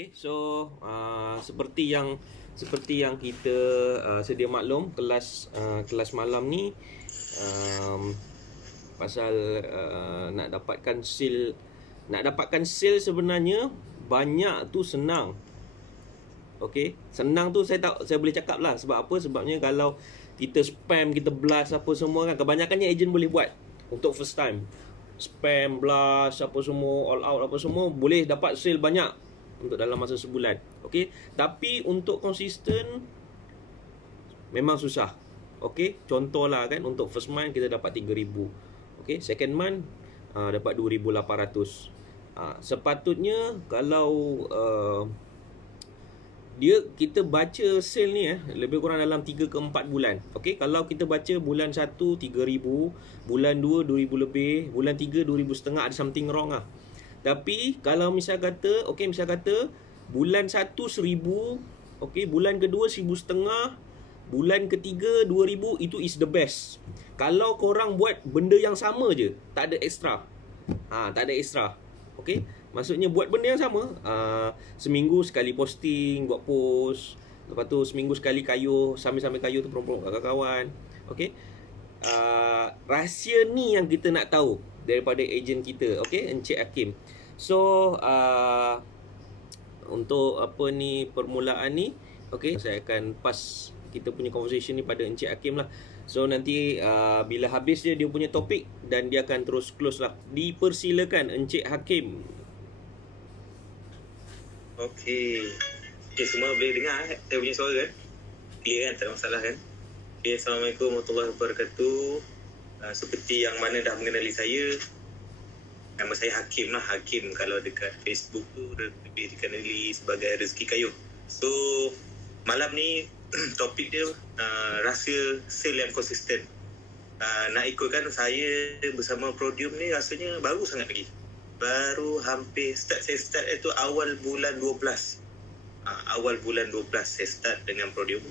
Okey, so seperti yang kita sedia maklum, kelas malam ni pasal nak dapatkan seal sebenarnya banyak tu senang. Okey, senang tu saya boleh cakap lah. Sebab apa? Sebabnya kalau kita spam, kita blast apa semua kan, kebanyakannya ejen boleh buat untuk first time. Spam, blast apa semua, all out apa semua, boleh dapat sale banyak untuk dalam masa sebulan. Okey, tapi untuk konsisten memang susah. Okey, contohlah kan, untuk first month kita dapat 3,000. Okey, second month dapat 2,800. Sepatutnya kalau kita baca sale ni lebih kurang dalam 3 ke 4 bulan. Okey, kalau kita baca bulan 1 3,000, bulan 2 2,000 lebih, bulan 3 2,500, ada something wrong lah. Tapi kalau misal kata bulan 1 1,000, okey, bulan kedua 1,500, bulan ketiga 2,000, itu is the best. Kalau korang buat benda yang sama je, tak ada extra. Tak ada extra. Okey, maksudnya buat benda yang sama, seminggu sekali posting, buat post. Lepas tu seminggu sekali kayuh, sambil-sambil kayuh tu promote kat kawan. Okey, rahsia ni yang kita nak tahu daripada ejen kita, okey, Encik Hakim. So untuk permulaan ni, okey, saya akan pass kita punya conversation ni pada Encik Hakim lah. So nanti bila habis dia punya topik, dan dia akan terus close lah. Dipersilakan Encik Hakim. Okey, semua boleh dengar saya punya suara kan? Clear kan? Tak ada masalah kan? Okay, Assalamualaikum warahmatullahi wabarakatuh. Seperti yang mana dah mengenali saya, nama saya Hakim lah. Hakim kalau dekat Facebook tu lebih dikenali sebagai Rezeki Kayuh. So malam ni topik dia rahsia sale yang konsisten. Nak ikutkan saya bersama Prodium ni rasanya baru sangat lagi. Baru hampir saya start itu awal bulan 12. Awal bulan 12 saya start dengan Prodium.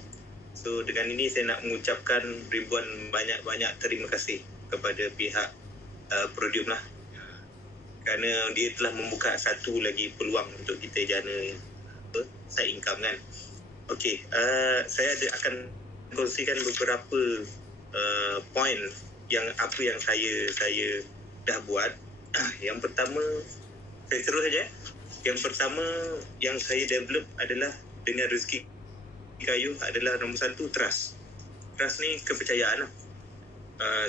So dengan ini saya nak mengucapkan ribuan banyak-banyak terima kasih kepada pihak Prodium lah. Kerana dia telah membuka satu lagi peluang untuk kita jana side income kan. Okey, saya akan kongsikan beberapa point yang saya dah buat. Yang pertama, saya terus saja. Yang pertama yang saya develop adalah dengan Rezeki Kayuh adalah nombor satu, trust. Trust ni kepercayaan lah.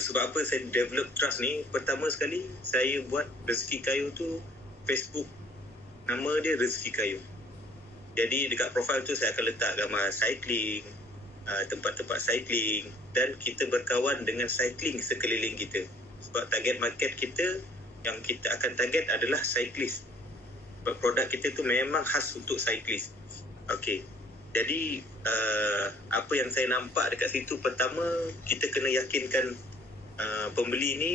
Sebab apa saya develop trust ni? Pertama sekali saya buat Rezeki Kayuh tu Facebook, nama dia Rezeki Kayuh. Jadi dekat profil tu saya akan letak gambar cycling, tempat-tempat cycling, dan kita berkawan dengan cycling sekeliling kita. Sebab target market kita yang kita akan target adalah cyclist. Sebab produk kita tu memang khas untuk cyclist. Okey. Jadi apa yang saya nampak dekat situ, pertama kita kena yakinkan pembeli ni,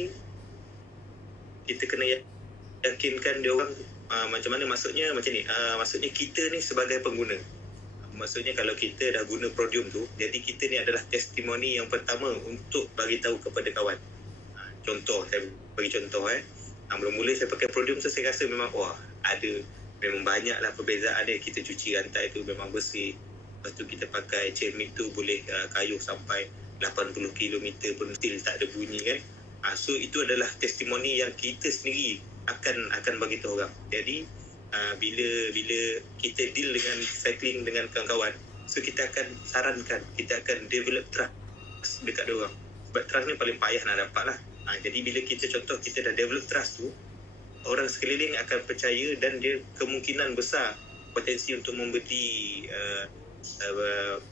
kita kena yakinkan dia orang macam mana, maksudnya macam ni, maksudnya kita ni sebagai pengguna. Maksudnya kalau kita dah guna Prodium tu, jadi kita ni adalah testimoni yang pertama untuk bagi tahu kepada kawan. Contoh, saya bagi contoh mula-mula saya pakai Prodium tu, saya rasa memang memang banyaklah perbezaan dia. Kita cuci rantai tu memang bersih. Lepas tu kita pakai cermik tu boleh kayuh sampai 80 km pun still tak ada bunyi kan. So itu adalah testimoni yang kita sendiri akan bagi tahu orang. Jadi bila kita deal dengan cycling dengan kawan-kawan, so kita akan sarankan, kita akan develop trust dekat dia orang. Sebab trust ni paling payah nak dapat lah. Jadi bila kita dah develop trust tu, orang sekeliling akan percaya, dan dia kemungkinan besar potensi untuk membeli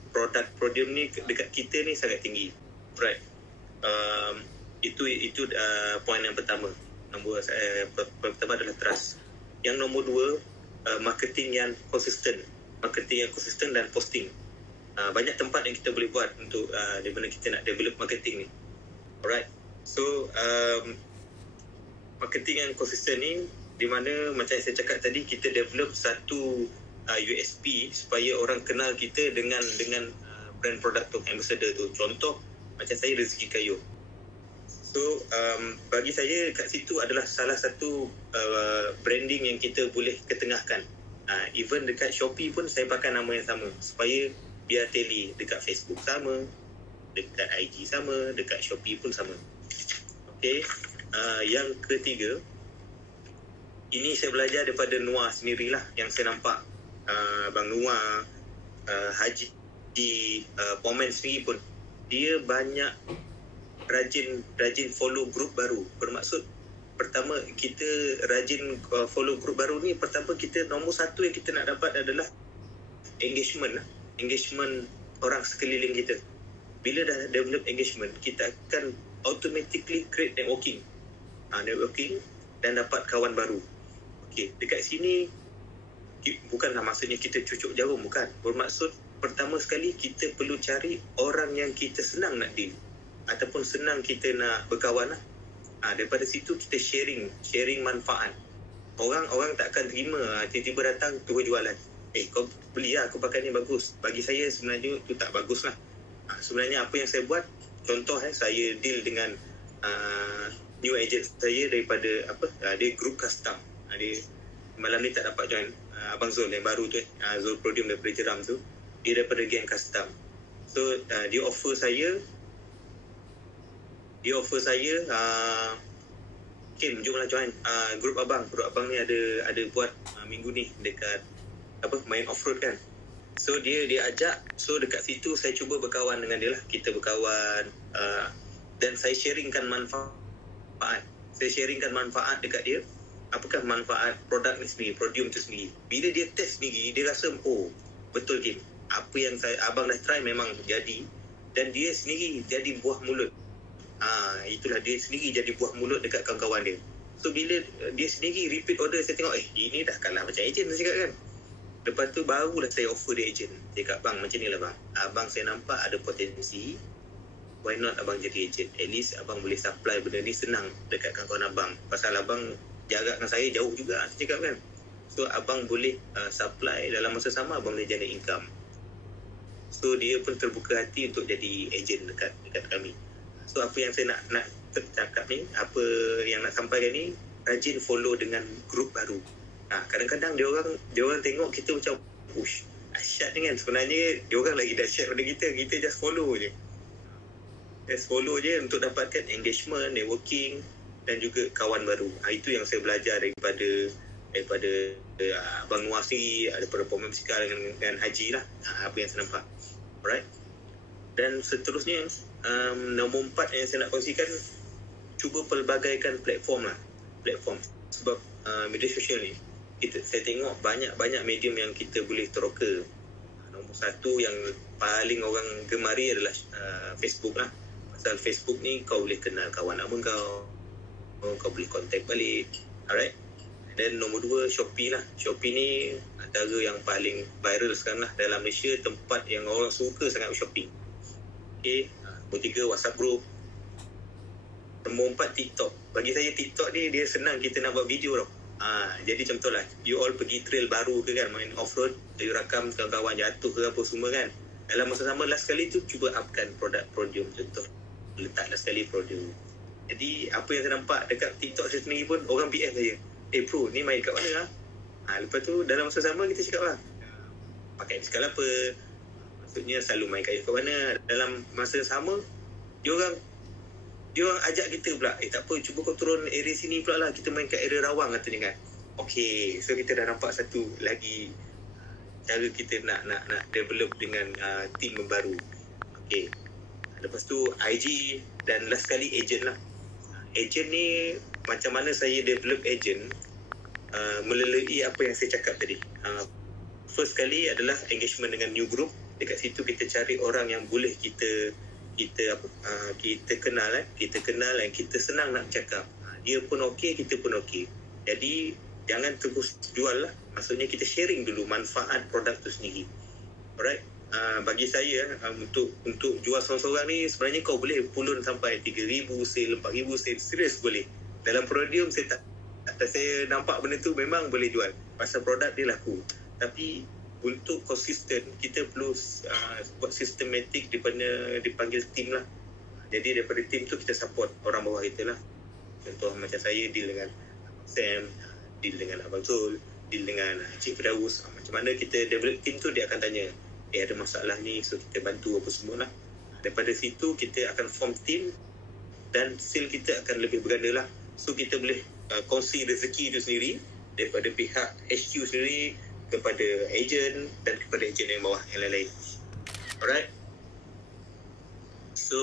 produk Prodium ni dekat kita ni sangat tinggi. Right. Itu poin yang pertama. Nombor pertama adalah trust. Yang nombor dua, marketing yang konsisten. Marketing yang konsisten dan posting. Banyak tempat yang kita boleh buat untuk di mana kita nak develop marketing ni. Alright. So marketing yang konsisten ni, di mana macam saya cakap tadi, kita develop satu USP supaya orang kenal kita dengan brand produk tu, ambassador tu. Contoh macam saya Rezeki Kayuh. So bagi saya kat situ adalah salah satu branding yang kita boleh ketengahkan. Even dekat Shopee pun saya pakai nama yang sama supaya biar tally dekat Facebook sama, dekat IG sama, dekat Shopee pun sama. Okay. Yang ketiga, ini saya belajar daripada Noah sendirilah, yang saya nampak Bang Noah, Haji Pomen sendiri pun dia banyak rajin follow grup baru. Bermaksud pertama kita rajin follow grup baru ni, pertama kita nombor satu yang kita nak dapat adalah engagement orang sekeliling kita. Bila dah develop engagement, kita akan automatically create networking dan dapat kawan baru. Okay, dekat sini bukanlah maksudnya kita cucuk jarum, bukan. Bermaksud pertama sekali kita perlu cari orang yang kita senang nak deal ataupun senang kita nak berkawan lah. Daripada situ kita sharing manfaat. Orang tak akan terima tiba-tiba datang terus jualan. Kau beli lah, aku pakai ni bagus. Bagi saya sebenarnya tu tak bagus lah. Sebenarnya apa yang saya buat, contoh saya deal dengan new agent saya daripada dia group custom. Dia malam ni tak dapat join, Abang Zul yang baru tu, Zul Prodium daripada Jeram tu, dia daripada geng custom. So dia offer saya Kim, jomlah join grup abang ni ada buat minggu ni dekat main off-road kan. So dia ajak, so dekat situ saya cuba berkawan dengan dia lah. Kita berkawan dan saya sharingkan manfaat. Dekat dia. Apakah manfaat produk ni sendiri, Prodium tu sendiri. Bila dia test sendiri, dia rasa betul Kim, apa yang abang dah try memang jadi, dan dia sendiri jadi buah mulut. Itulah, dia sendiri jadi buah mulut dekat kawan-kawan dia. So bila dia sendiri repeat order, saya tengok ini dah kalah macam ejen saya cakap kan. Lepas tu barulah saya offer dia ejen. Dia cakap, bang macam ni lah bang, abang saya nampak ada potensi, why not abang jadi ejen? At least abang boleh supply benda ni senang dekat kawan-kawan abang. Pasal abang jarak dengan saya jauh juga, saya cakap kan. So abang boleh supply, dalam masa sama abang boleh generate income. So dia pun terbuka hati untuk jadi ejen dekat kami. So apa yang saya nak cakap ni, apa yang nak sampaikan ni, rajin follow dengan grup baru. Kadang-kadang dia orang tengok kita macam asyik ni kan, sebenarnya dia orang lagi dahsyat pada kita just follow je. Untuk dapatkan engagement, networking dan juga kawan baru. Itu yang saya belajar daripada Abang Noah sendiri, daripada Pomen Musikal dengan Haji lah. Apa yang saya nampak. Alright. Dan seterusnya, nombor 4 yang saya nak kongsikan, cuba pelbagaikan platform. Sebab media sosial ni, saya tengok banyak medium yang kita boleh teroka. Nombor 1 yang paling orang gemari adalah Facebook lah. Pasal Facebook ni kau boleh kenal kawan lama kau boleh contact balik. Alright. Dan nombor 2, Shopee lah. Shopee ni antara yang paling viral sekarang lah dalam Malaysia, tempat yang orang suka sangat shopping. Okay. Nombor 3, WhatsApp group. Nombor 4, TikTok. Bagi saya TikTok ni dia senang kita nak buat video tau. Jadi contohlah, you all pergi trail baru ke kan, main off-road, you rakam kawan-kawan jatuh ke apa semua kan. Dalam masa sama last sekali tu cuba upkan produk Prodium, contoh letaklah sekali Prodium. Jadi apa yang saya nampak dekat TikTok saya sendiri pun, orang PM saya, bro ni main kat mana lah. Lepas tu dalam masa sama kita cakap lah, pakai bisikal apa, maksudnya selalu main kat mana. Dalam masa sama dia orang ajak kita pula, tak apa, cuba kau turun area sini pula lah, kita main kat area Rawang katanya kan. Okay, so kita dah nampak satu lagi cara kita nak develop dengan team baru. Okay, lepas tu IG, dan last sekali agent lah. Agent ni macam mana saya develop agent, melalui apa yang saya cakap tadi. First kali adalah engagement dengan new group. Dekat situ kita cari orang yang boleh kita kenal dan kita senang nak cakap. Dia pun okey, kita pun okey. Jadi jangan terus jual lah. Maksudnya kita sharing dulu manfaat produk tu sendiri. Alright. Bagi saya untuk jual seorang-seorang ni, sebenarnya kau boleh pulun sampai 3,000 sale, 4,000 sale, serius boleh. Dalam Prodium saya nampak benda tu memang boleh jual. Pasal produk dia laku. Tapi untuk konsisten, kita perlu buat sistematik, dipanggil tim lah. Jadi daripada tim tu kita support orang bawah kita lah. Contoh macam saya deal dengan Sam, deal dengan Abang Zul, deal dengan Cik Firdaus, macam mana kita develop team tu, dia akan tanya ada masalah ni, so kita bantu apa semua lah. Daripada situ kita akan form team dan sale kita akan lebih berganda lah. So kita boleh kongsi rezeki itu sendiri daripada pihak HQ sendiri kepada ejen dan kepada ejen yang bawah yang lain-lain. Alright. So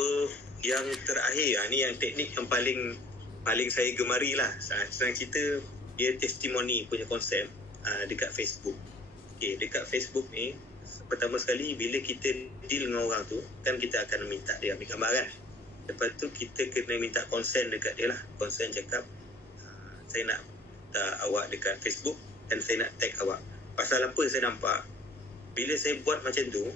yang terakhir, ni yang teknik yang paling saya gemari lah. Senang cerita, dia testimoni punya konsep dekat Facebook. Okay, dekat Facebook ni, pertama sekali bila kita deal dengan orang tu, kan kita akan minta dia ambil gambar kan. Lepas tu kita kena minta konsen dekat dia lah. Konsen cakap, saya nak awak dekat Facebook dan saya nak tag awak. Pasal apa saya nampak, bila saya buat macam tu,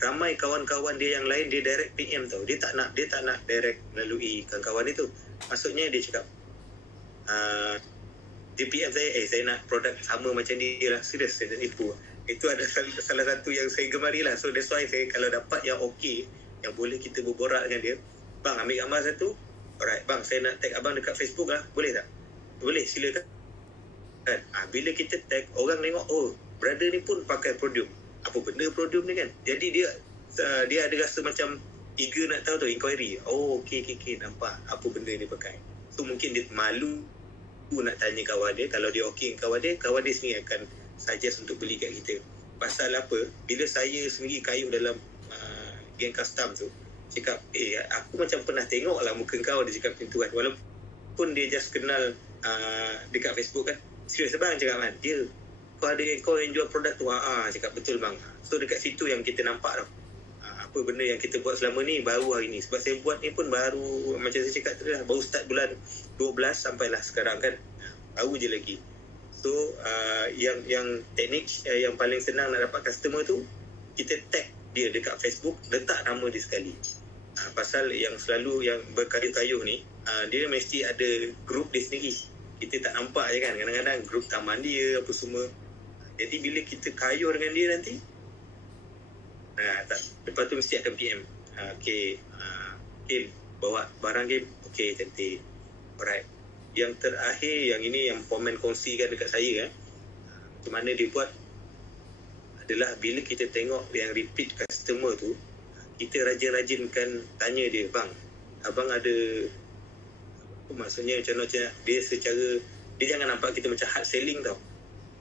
ramai kawan-kawan dia yang lain, dia direct PM tau. Dia tak nak direct melalui kawan-kawan itu. Maksudnya dia cakap, dia PM saya nak produk sama macam dia lah. Serius, saya tak tipu. Itu ada salah satu yang saya gemari lah. So that's why saya kalau dapat yang okey, yang boleh kita berborak dengan dia, bang ambil gambar satu, alright bang, saya nak tag abang dekat Facebook lah, boleh tak? Boleh, silakan kan. Bila kita tag, orang tengok, oh brother ni pun pakai Prodium. Apa benda Prodium ni kan. Jadi dia ada rasa macam eager nak tahu tu, inquiry. Oh okay, nampak apa benda dia pakai. So mungkin dia malu nak tanya kawan dia. Kalau dia okey kawan dia sendiri akan suggest untuk beli kat kita. Pasal apa, bila saya sendiri kayuh dalam geng custom tu, cakap aku macam pernah tengok lah muka kau, dia cakap macam tu kan. Walaupun dia just kenal dekat Facebook kan. Serius bang, cakap kan, dia kau yang jual produk tu. Cakap betul bang. So dekat situ yang kita nampak tau, apa benda yang kita buat selama ni baru hari ni. Sebab saya buat ni pun baru, macam saya cakap tu lah, baru start bulan 12 sampailah sekarang kan, baru je lagi. So yang teknik yang paling senang nak dapat customer tu, kita tag dia dekat Facebook, letak nama dia sekali. Pasal yang selalu yang berkayuh-kayuh ni, dia mesti ada grup dia sendiri. Kita tak nampak je kan, kadang-kadang grup taman dia apa semua. Jadi bila kita kayuh dengan dia nanti, lepas tu mesti akan PM. Okay, Kim, bawa barang Kim. Okay, cantik. Alright. Yang terakhir, yang ini yang komen kongsikan dekat saya macam mana dia buat, adalah bila kita tengok yang repeat customer tu, kita rajin-rajinkan tanya dia, bang, abang ada, maksudnya macam dia secara, dia jangan nampak kita macam hard selling tau.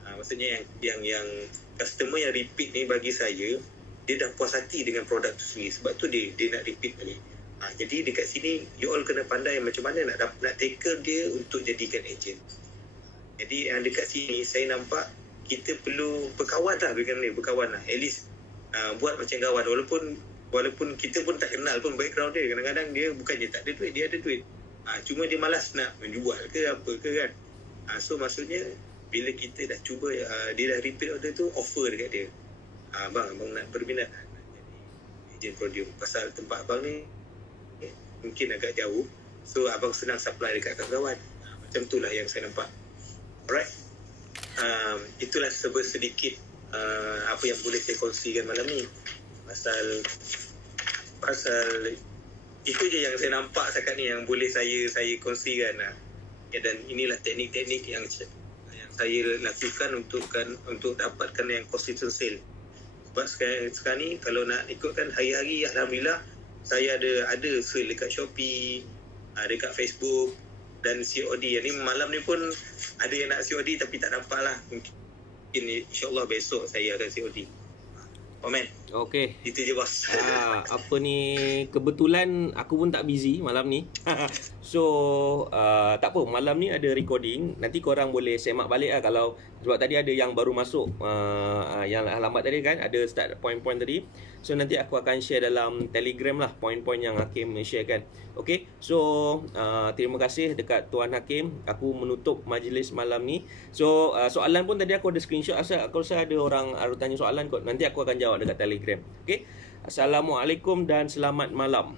Maksudnya yang customer yang repeat ni, bagi saya dia dah puas hati dengan produk tu sendiri, sebab tu dia nak repeat balik. Jadi dekat sini you all kena pandai macam mana nak tackle dia untuk jadikan agent. Jadi dekat sini saya nampak kita perlu berkawan lah dengan dia, berkawan lah. At least buat macam kawan, walaupun kita pun tak kenal pun background dia. Kadang-kadang dia bukannya tak ada duit, dia ada duit. Cuma dia malas nak menjual ke apa ke kan. So maksudnya bila kita dah cuba, dia dah repeat order tu, offer dekat dia, bang nak berminat nak jadi agent Prodium. Pasal tempat abang ni mungkin agak jauh, so abang senang supply dekat kawan-kawan. Macam itulah yang saya nampak. Alright. Itulah sedikit apa yang boleh saya kongsikan malam ni. Pasal itu je yang saya nampak setakat ni yang boleh saya kongsikan. Dan inilah teknik-teknik yang saya lakukan untuk dapatkan yang consistent sale. Sebab sekarang ni kalau nak ikutkan hari-hari, alhamdulillah saya ada sale dekat Shopee, dekat Facebook dan COD. Ni malam ni pun ada yang nak COD tapi tak dapat lah. Mungkin insyaAllah besok saya akan COD. Komen. Okay. Itu je bos. Apa ni, kebetulan aku pun tak busy malam ni. So tak apa, malam ni ada recording. Nanti korang boleh semak balik lah. Kalau sebab tadi ada yang baru masuk, yang lambat tadi kan, ada start point-point tadi. So nanti aku akan share dalam Telegram lah point-point yang Hakim share kan. Okay. So terima kasih dekat Tuan Hakim. Aku menutup majlis malam ni. So soalan pun tadi aku ada screenshot. Aku rasa ada orang tanya soalan kot. Nanti aku akan jawab dekat Telegram. Okay. Assalamualaikum dan selamat malam.